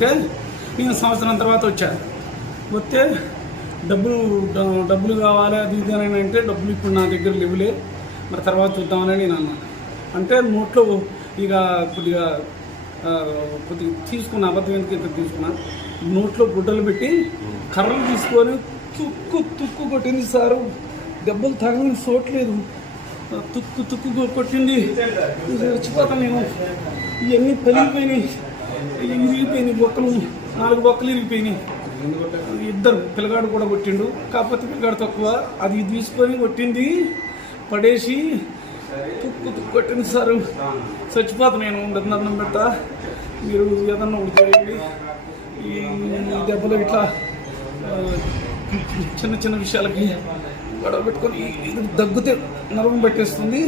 ఉంటే నేను సంవత్సరం తర్వాత వచ్చా. వస్తే డబ్బులు కావాలి అది ఇది అని అంటే డబ్బులు ఇప్పుడు నా దగ్గర లేవులే, మరి తర్వాత చూద్దామని నేను అన్నా. అంటే నోట్లో ఇక కొద్దిగా తీసుకున్నా, అబద్ధం ఎందుకు ఇంత తీసుకున్నా, నోట్లో గుడ్డలు పెట్టి కర్రలు తీసుకొని తుక్కు కొట్టింది సారు. దెబ్బలు తగలని చోట్లేదు, తుక్కు కొట్టింది. చచ్చిపోతాను నేను. ఇవన్నీ పలిగిపోయినాయి, ఇరిగిపోయినాయి, బొక్కలు 4 బొక్కలు ఇరిగిపోయినాయి. ఇద్దరు పిల్లగాడు కూడా కొట్టిండు, కాకపోతే పిల్లగాడు తక్కువ. అది తీసుకొని కొట్టింది, పడేసి తుక్కు కొట్టింది సారు. చచ్చిపోతాను నేను. అన్నం పెట్టా, మీరు ఏదన్నా ఒకటి చేయండి. ఈ దెబ్బలు ఇట్లా చిన్న చిన్న విషయాలకి గొడవ పెట్టుకొని దగ్గుతే నరం పెట్టేస్తుంది.